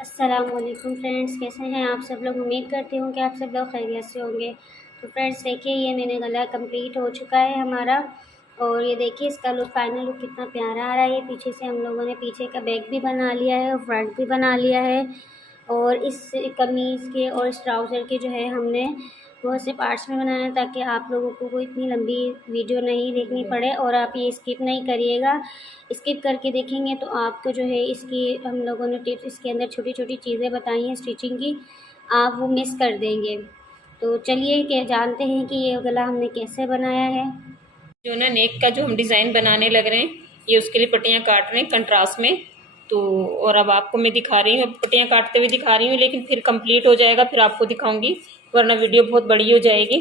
अस्सलामुअलैकुम फ्रेंड्स, कैसे हैं आप सब लोग। उम्मीद करती हूँ कि आप सब लोग खैरियत से होंगे। तो फ्रेंड्स देखिए, ये मैंने गला कंप्लीट हो चुका है हमारा। और ये देखिए इसका लुक, फाइनल लुक कितना प्यारा आ रहा है। ये पीछे से हम लोगों ने पीछे का बैक भी बना लिया है और फ्रंट भी बना लिया है। और इस कमीज़ के और इस ट्राउज़र के जो है हमने बहुत से पार्ट्स में बनाया है, ताकि आप लोगों को कोई इतनी लंबी वीडियो नहीं देखनी पड़े और आप ये स्किप नहीं करिएगा। स्किप करके देखेंगे तो आपको जो है इसकी हम लोगों ने टिप्स, इसके अंदर छोटी छोटी चीज़ें बताई हैं स्टिचिंग की, आप वो मिस कर देंगे। तो चलिए क्या जानते हैं कि ये गला हमने कैसे बनाया है। जो ना नेक का जो हम डिज़ाइन बनाने लग रहे हैं, ये उसके लिए पट्टियाँ काट रहे हैं कंट्रास्ट में। तो और अब आपको मैं दिखा रही हूँ, पट्टियाँ काटते हुए दिखा रही हूँ, लेकिन फिर कंप्लीट हो जाएगा फिर आपको दिखाऊंगी, वरना वीडियो बहुत बड़ी हो जाएगी।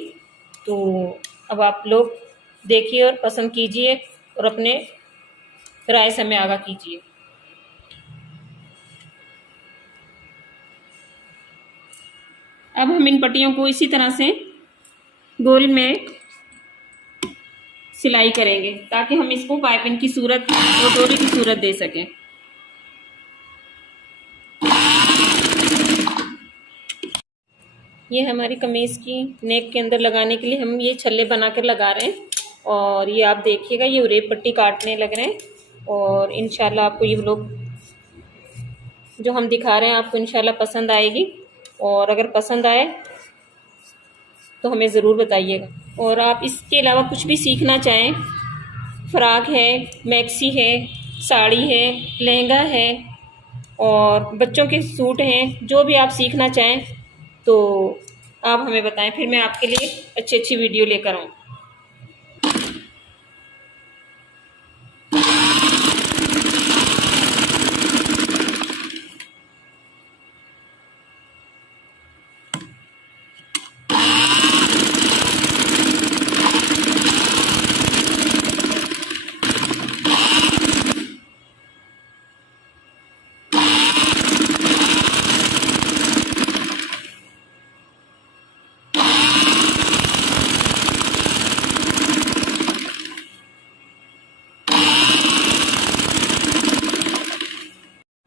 तो अब आप लोग देखिए और पसंद कीजिए और अपने राय से हमें आगाह कीजिए। अब हम इन पट्टियों को इसी तरह से गोल में सिलाई करेंगे, ताकि हम इसको पाइपिंग की सूरत और डोरी की सूरत दे सकें। ये हमारी कमीज़ की नेक के अंदर लगाने के लिए हम ये छल्ले बनाकर लगा रहे हैं। और ये आप देखिएगा, ये उरेब पट्टी काटने लग रहे हैं। और इंशाल्लाह आपको ये लोग जो हम दिखा रहे हैं आपको इंशाल्लाह पसंद आएगी। और अगर पसंद आए तो हमें ज़रूर बताइएगा। और आप इसके अलावा कुछ भी सीखना चाहें, फ़्रॉक है, मैक्सी है, साड़ी है, लहंगा है और बच्चों के सूट हैं, जो भी आप सीखना चाहें तो आप हमें बताएं, फिर मैं आपके लिए अच्छी अच्छी वीडियो लेकर आऊँ।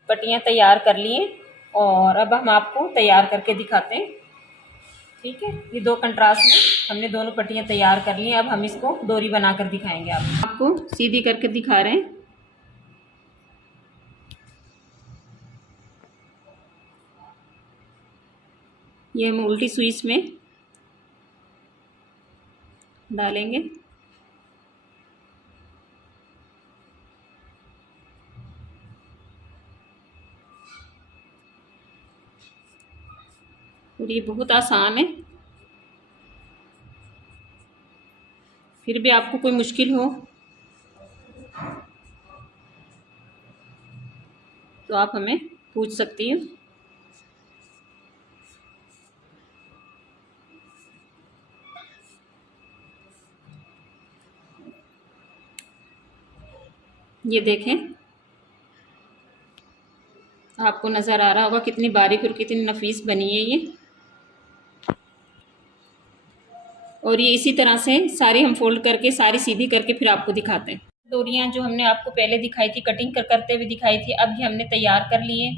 पट्टियाँ तैयार कर लिए और अब हम आपको तैयार करके दिखाते हैं। ठीक है, ये दो कंट्रास्ट में हमने दोनों पट्टियाँ तैयार कर ली हैं। अब हम इसको डोरी बनाकर दिखाएंगे। आपको सीधी करके दिखा रहे हैं। ये हम उल्टी सुई में डालेंगे। और ये बहुत आसान है, फिर भी आपको कोई मुश्किल हो तो आप हमें पूछ सकती हो। ये देखें, आपको नज़र आ रहा होगा कितनी बारीक और कितनी नफीस बनी है ये। और ये इसी तरह से सारी हम फोल्ड करके सारी सीधी करके फिर आपको दिखाते हैं। डोरियाँ जो हमने आपको पहले दिखाई थी, कटिंग करते हुए दिखाई थी, अब ये हमने तैयार कर लिए।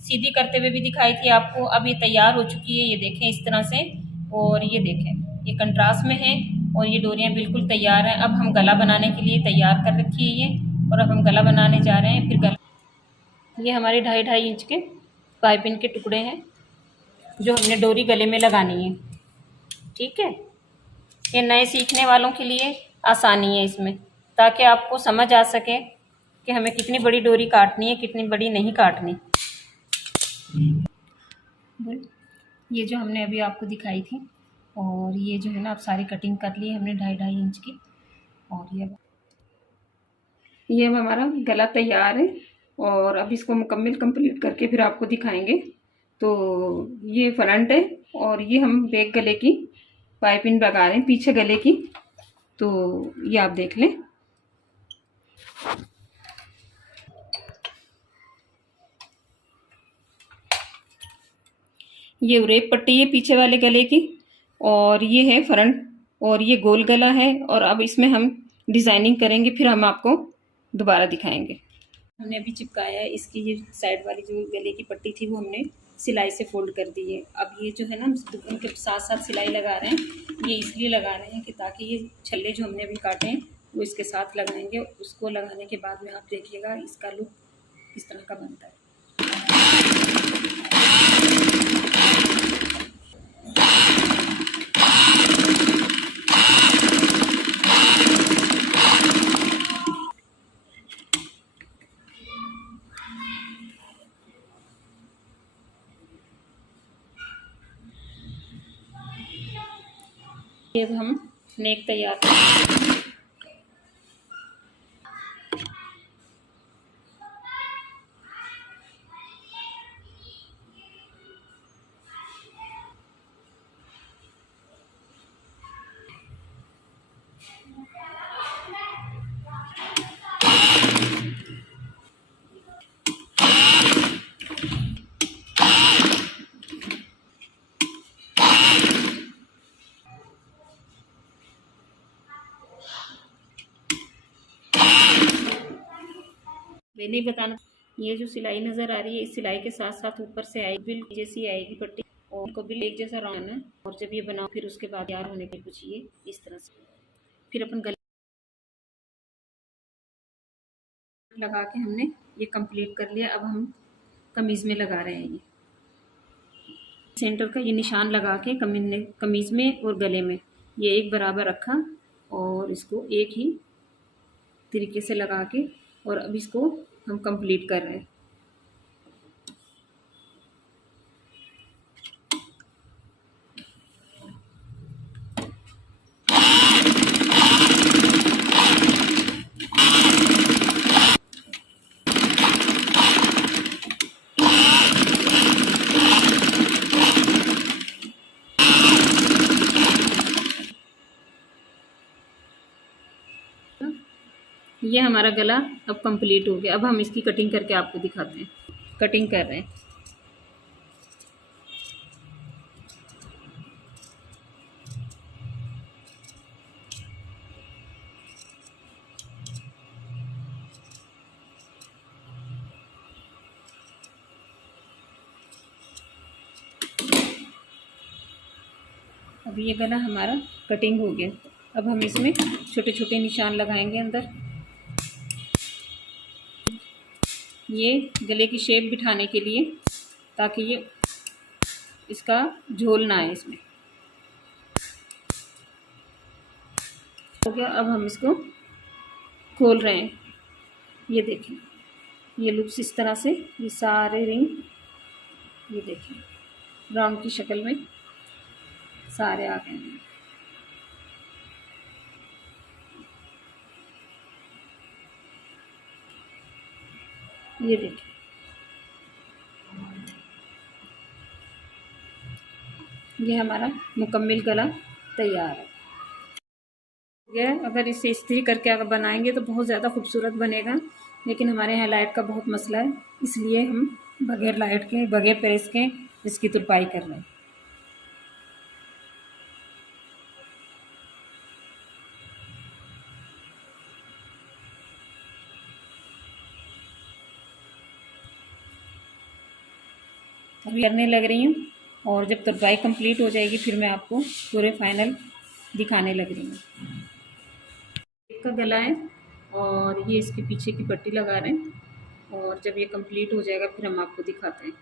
सीधी करते हुए भी दिखाई थी आपको, अब ये तैयार हो चुकी है। ये देखें इस तरह से, और ये देखें ये कंट्रास्ट में है और ये डोरियाँ बिल्कुल तैयार हैं। अब हम गला बनाने के लिए तैयार कर रखी है ये, और अब हम गला बनाने जा रहे हैं। फिर गला, ये हमारे 2.5 इंच के पाइपिंग के टुकड़े हैं जो हमने डोरी गले में लगानी है। ठीक है, ये नए सीखने वालों के लिए आसानी है इसमें, ताकि आपको समझ आ सके कि हमें कितनी बड़ी डोरी काटनी है, कितनी बड़ी नहीं काटनी। ये जो हमने अभी आपको दिखाई थी, और ये जो है ना, आप सारी कटिंग कर ली हमने 2.5 इंच की। और ये अब हमारा गला तैयार है और अब इसको मुकम्मल कंप्लीट करके फिर आपको दिखाएंगे। तो ये फ्रंट है और ये हम बैक गले की पाइपिंग लगा रहे हैं, पीछे गले की। तो ये आप देख लें। ये उरेब पट्टी है पीछे वाले गले की, और ये है फ्रंट, और ये गोल गला है। और अब इसमें हम डिज़ाइनिंग करेंगे, फिर हम आपको दोबारा दिखाएंगे। हमने अभी चिपकाया है। इसकी ये साइड वाली जो गले की पट्टी थी वो हमने सिलाई से फोल्ड कर दी है। अब ये जो है ना, हम उनके साथ साथ सिलाई लगा रहे हैं। ये इसलिए लगा रहे हैं कि ताकि ये छल्ले जो हमने अभी काटे हैं वो इसके साथ लगाएंगे। उसको लगाने के बाद में आप देखिएगा इसका लुक किस तरह का बनता है। ये अब हम नेक तैयार करेंगे। मैंने बताना, ये जो सिलाई नज़र आ रही है इस सिलाई के साथ साथ ऊपर से आएगी बिल जैसी आएगी पट्टी, और उनको बिल एक जैसा राउंड है। और जब ये बनाओ फिर उसके बाद तैयार होने के कुछ ये इस तरह से फिर अपन गले लगा के हमने ये कंप्लीट कर लिया। अब हम कमीज़ में लगा रहे हैं। ये सेंटर का ये निशान लगा के कमीज़ में और गले में ये एक बराबर रखा और इसको एक ही तरीके से लगा के, और अब इसको हम कंप्लीट कर रहे हैं। ये हमारा गला अब कंप्लीट हो गया। अब हम इसकी कटिंग करके आपको दिखाते हैं। कटिंग कर रहे हैं। अब ये गला हमारा कटिंग हो गया। अब हम इसमें छोटे छोटे निशान लगाएंगे अंदर। ये गले की शेप बिठाने के लिए, ताकि ये इसका झोल ना आए इसमें। हो गया। अब हम इसको खोल रहे हैं। ये देखें, ये लुप्स इस तरह से, ये सारे रिंग ये देखें राउंड की शक्ल में सारे आ गए हैं। ये देखिए, ये हमारा मुकम्मल गला तैयार है। ये अगर इसे इस्त्री करके अगर बनाएंगे तो बहुत ज़्यादा खूबसूरत बनेगा, लेकिन हमारे यहाँ लाइट का बहुत मसला है, इसलिए हम बगैर लाइट के बगैर प्रेस के इसकी तुरपाई कर रहे हैं। अभी करने लग रही हूँ, और जब तुरपाई कंप्लीट हो जाएगी फिर मैं आपको पूरे फाइनल दिखाने लग रही हूँ। एक का गला है और ये इसके पीछे की पट्टी लगा रहे हैं, और जब ये कंप्लीट हो जाएगा फिर हम आपको दिखाते हैं।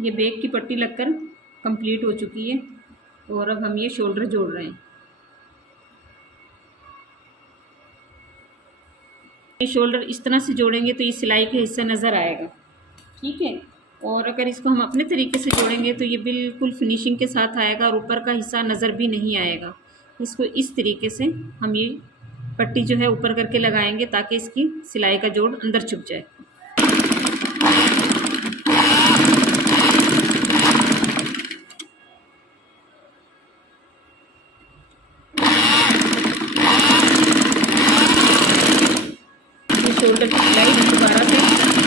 ये बैक की पट्टी लगकर कंप्लीट हो चुकी है, और अब हम ये शोल्डर जोड़ रहे हैं। ये शोल्डर इस तरह से जोड़ेंगे तो ये सिलाई का हिस्सा नज़र आएगा, ठीक है। और अगर इसको हम अपने तरीके से जोड़ेंगे तो ये बिल्कुल फिनिशिंग के साथ आएगा और ऊपर का हिस्सा नज़र भी नहीं आएगा। इसको इस तरीके से हम ये पट्टी जो है ऊपर करके लगाएंगे ताकि इसकी सिलाई का जोड़ अंदर छुप जाए। शोल्डर की सिलाई हम दोबारा से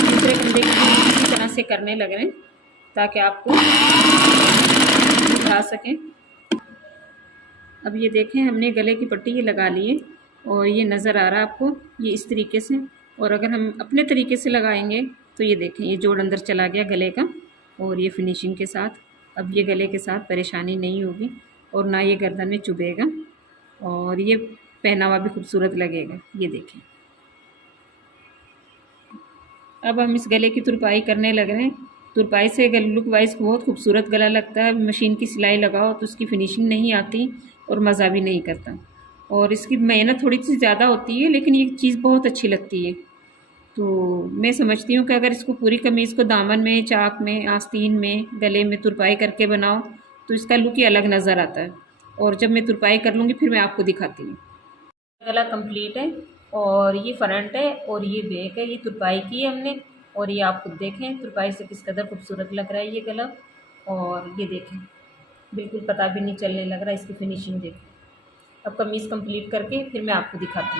दूसरे कंधे की इसी तरह से करने लग रहे हैं ताकि आपको दिखा सकें। अब ये देखें हमने गले की पट्टी ये लगा ली है और ये नज़र आ रहा है आपको ये इस तरीके से। और अगर हम अपने तरीके से लगाएंगे तो ये देखें ये जोड़ अंदर चला गया गले का और ये फिनिशिंग के साथ। अब ये गले के साथ परेशानी नहीं होगी और ना ये गर्दन में चुभेगा और ये पहनावा भी खूबसूरत लगेगा। ये देखें अब हम इस गले की तुरपाई करने लग रहे हैं। तुरपाई से गले लुक वाइज बहुत खूबसूरत गला लगता है। मशीन की सिलाई लगाओ तो उसकी फिनिशिंग नहीं आती और मज़ा भी नहीं करता और इसकी मेहनत थोड़ी सी ज़्यादा होती है, लेकिन ये चीज़ बहुत अच्छी लगती है। तो मैं समझती हूँ कि अगर इसको पूरी कमीज़ को दामन में, चाक में, आस्तीन में, गले में तुरपाई करके बनाओ तो इसका लुक ही अलग नज़र आता है। और जब मैं तुरपाई कर लूँगी फिर मैं आपको दिखाती हूँ। गला कंप्लीट है और ये फ्रंट है और ये बैक है। ये तुरपाई की है हमने और ये आप खुद देखें तुरपाई से किस कदर खूबसूरत लग रहा है ये गला। और ये देखें बिल्कुल पता भी नहीं चलने लग रहा, इसकी फिनिशिंग देखें। अब कमीज़ कंप्लीट करके फिर मैं आपको दिखाती हूँ।